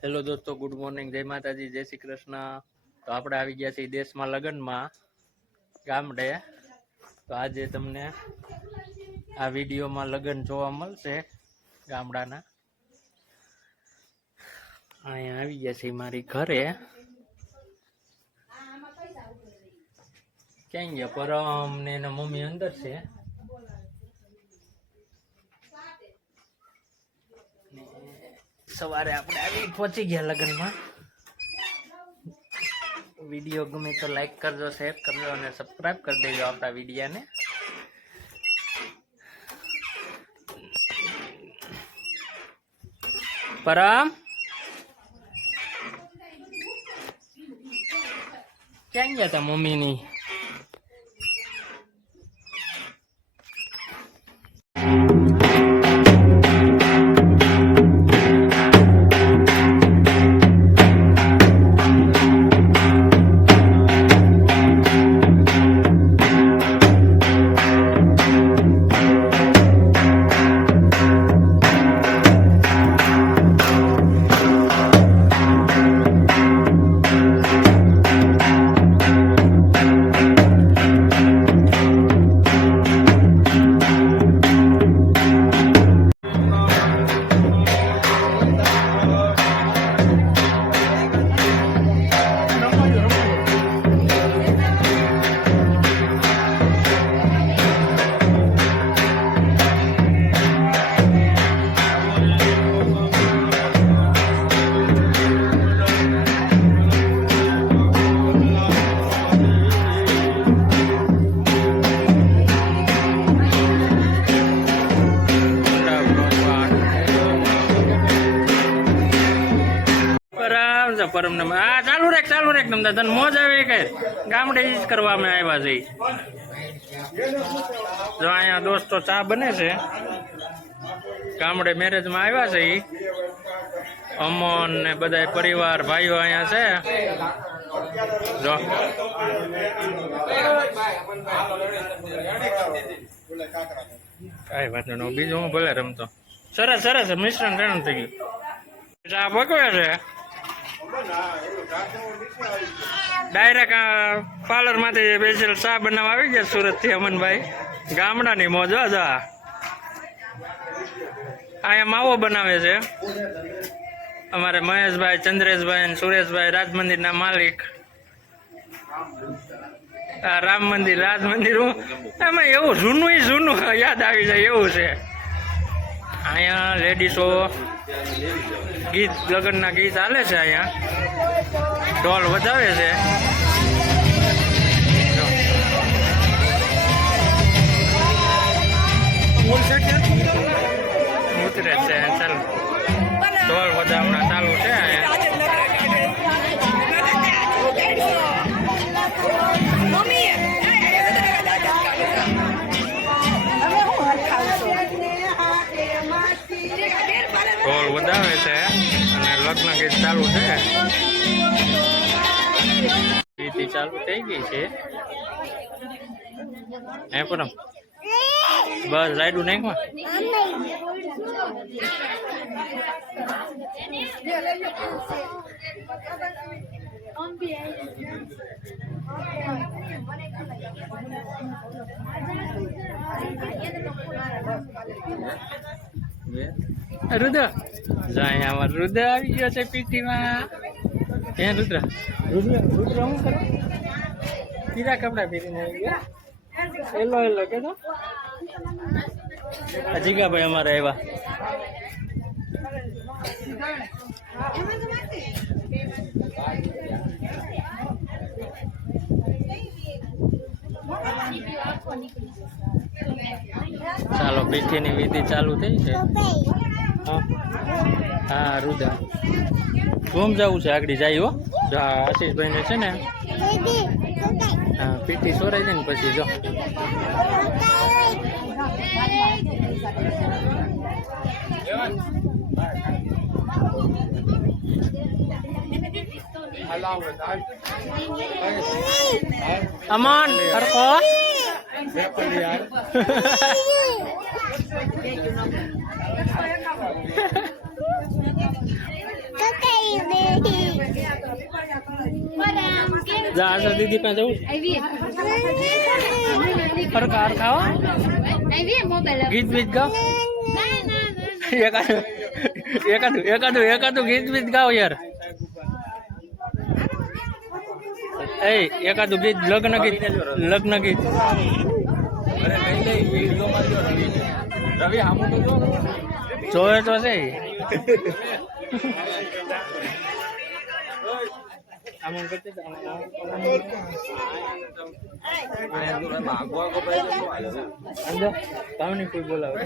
Hello દોસ્તો, good morning, જય માતાજી, જય શ્રી કૃષ્ણ। તો આપણે આવી ગયા છીએ દેશમાં લગ્નમાં ગામડે। તો આજે તમને આ વિડીયોમાં લગ્ન જોવા મળશે ગામડાના। અહીંયા આવી ગયા છે મારી ઘરે। ક્યાં ગયા પરમ ને એના મમ્મી અંદર છે। સવારે આપણે આવી પહોંચી ગયા લગ્નમાં। વિડીયો ગમે તો લાઈક કરજો, શેર કરજો અને સબસ્ક્રાઇબ કરી દેજો આપણા વિડીયાને। પરમ ક્યાં ગયા તા મમ્મીની? પરમ ને આ ચાલુ રાખ તમને તને મોજ આવે કે ગામડે જ કરવા અમે આવ્યા છે। જો અહીંયા દોસ્તો ચા બને છે, ગામડે મેરેજમાં આવ્યા છે। અમન ને બધા પરિવાર ભાઈઓ અહીંયા છે। જો કઈ વાત ન, બીજું હું ભલે રમતો। સરસ સરસ મિશ્રણ રેણ થઈ ગયું। ચા પકવે છે ડાયરેક્ટ પાર્લર માંથી સ્પેશિયલ ચા બનાવવા આવી ગયા સુરત થી અમનભાઈ। ગામડાની મોજ જા અહીંયા માવો બનાવે છે અમારે મહેશભાઈ, ચંદ્રેશભાઈ અને સુરેશભાઈ, રાજ મંદિર ના માલિક। આ રામ મંદિર, રાજ મંદિર એમાં એવું જૂનું યાદ આવી જાય એવું છે। અહીંયા લેડીસો ગીત, લગ્નના ગીત હાલે છે। અહીંયા ઢોલ વધાવે છે। ઉતરે છે ચાલો, ઢોલ વધાવણા ચાલુ છે અહીંયા। ઢોલ વધાવે છે અને લગ્ન ગીત ચાલુ છે। ગીત ચાલુ થઈ ગઈ છે। હે પરમ બસ રાઈડું નાખમાં રુદ્ર જાય, અમાર રુદ્ર આવી ગયો છે પીઠીમાં। ક્યાં રુદ્ર? રુદ્ર શું કરે? પીરા કપડા પહેરીને આવી ગયા। એલો કે તો જીગાભાઈ અમારે આવ્યા। ચાલો પીઠીની વિધિ ચાલુ થઈ છે। હા રુદા ઘૂમ જવું છે, આગળ જાય હો। જો આશીષભાઈ ને છે ને, હા પીઠી સોરાઈ દે ને પછી જો અમન હરકો જા આશા દીદી પાસે જવું હરખા હરખા હો. ગીત બીત ગાઓ એકાદું ગીત બીત ગાઓ યાર. એ એકાદું ગીત લગ્ન ગીત જોવે તો છે. કોઈ બોલાવે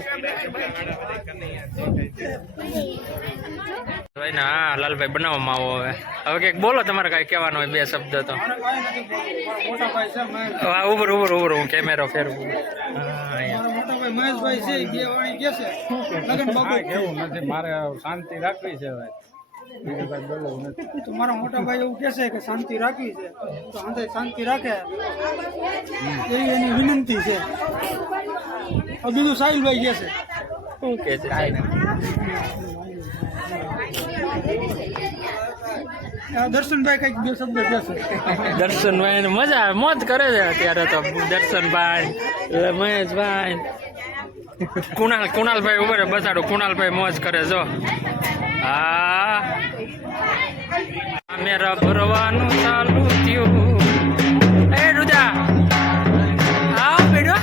હા લાલભાઈ બનાવવામાં આવો. હવે કઈક બોલો તમારે કઈ કહેવાનું હોય 2 શબ્દ તો. હા ઉભર હું કેમેરો ફેરવું. મહેશભાઈ છે બે વાણી કે છે લગન બાબુ કેવું નથી મારે શાંતિ રાખવી છે. હવે બીજું કઈ બોલવું નથી. તો મારા મોટા ભાઈ એવું કે છે કે શાંતિ રાખવી છે તો આંધે શાંતિ રાખે એવી એની વિનંતી છે. બીજું સાહિલભાઈ કે છે શું કે છે? દર્શનભાઈ કઈક 2 શબ્દ કે છે. દર્શનભાઈ મજા આવે મોજ કરે છે અત્યારે તો. દર્શનભાઈ મહેશભાઈ કુણાલભાઈ ઉભરે બતાડો. કુણાલભાઈ મોજ કરે જો. હા મેરા ભરવાનું ચાલુ થયું. એ રુદા આવો બેડો.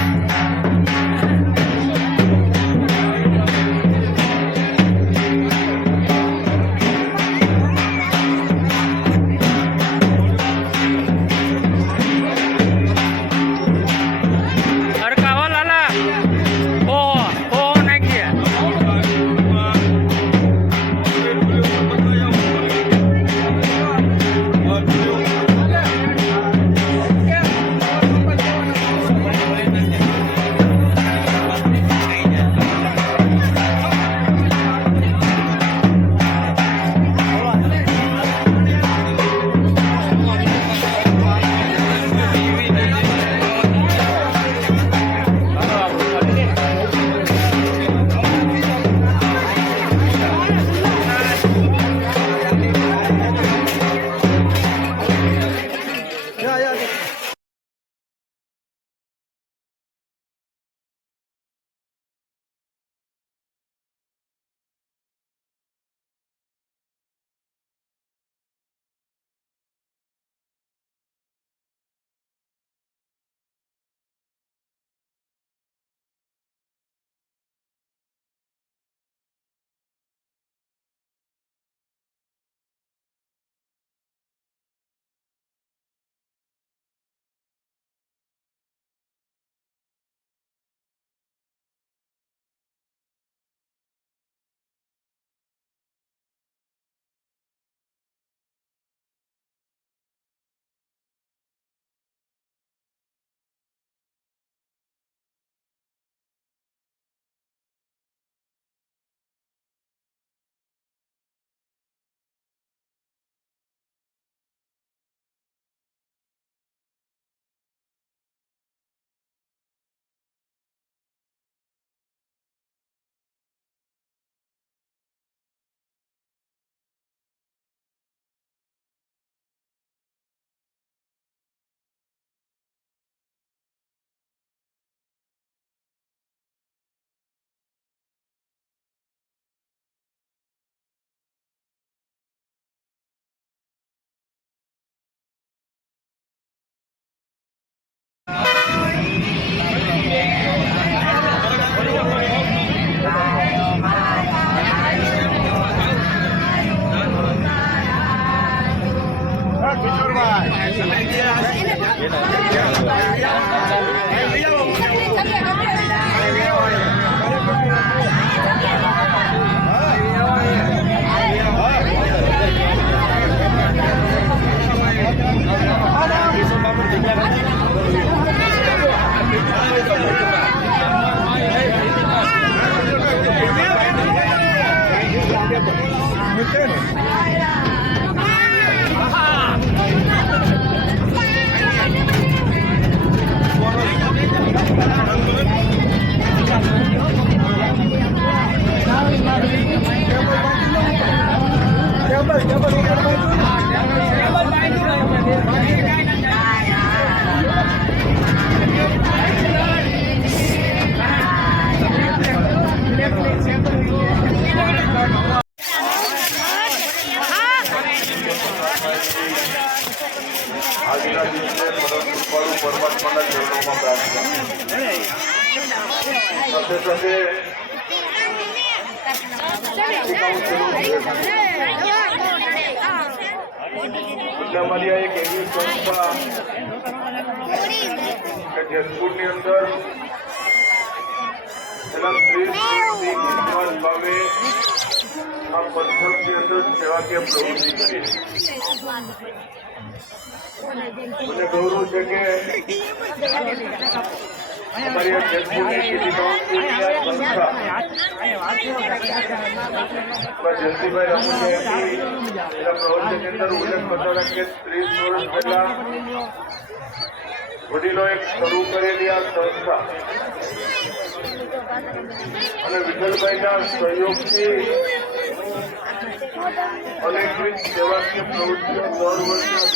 Double. આજના દિવસે પરમ પરમાત્માના ચરણોમાં પ્રાર્થના સાથે સાથે એટલે અમારી આ એક એવી સંસ્થા કે જેતપુરની અંદર છેલ્લા 30 વર્ષથી નિસ્વાર્થ ભાવે આ પંથકની અંદર સેવાકીય પ્રવૃત્તિ કરી મને ગૌરવ છે કે અમારી આ જેતપુરની સિટી કાઉન્સિલની આ સંસ્થા જયંતિભાઈ રામુનિયાની એના પ્રવચનની અંદર ઉલ્લેખ કરતો કે 30 વર્ષ પહેલા વડીલોએ શરૂ કરેલી આ સંસ્થા અને વિઠ્ઠલભાઈના સહયોગથી અનેકવિધ સેવાકીય પ્રવૃત્તિઓ દર વર્ષે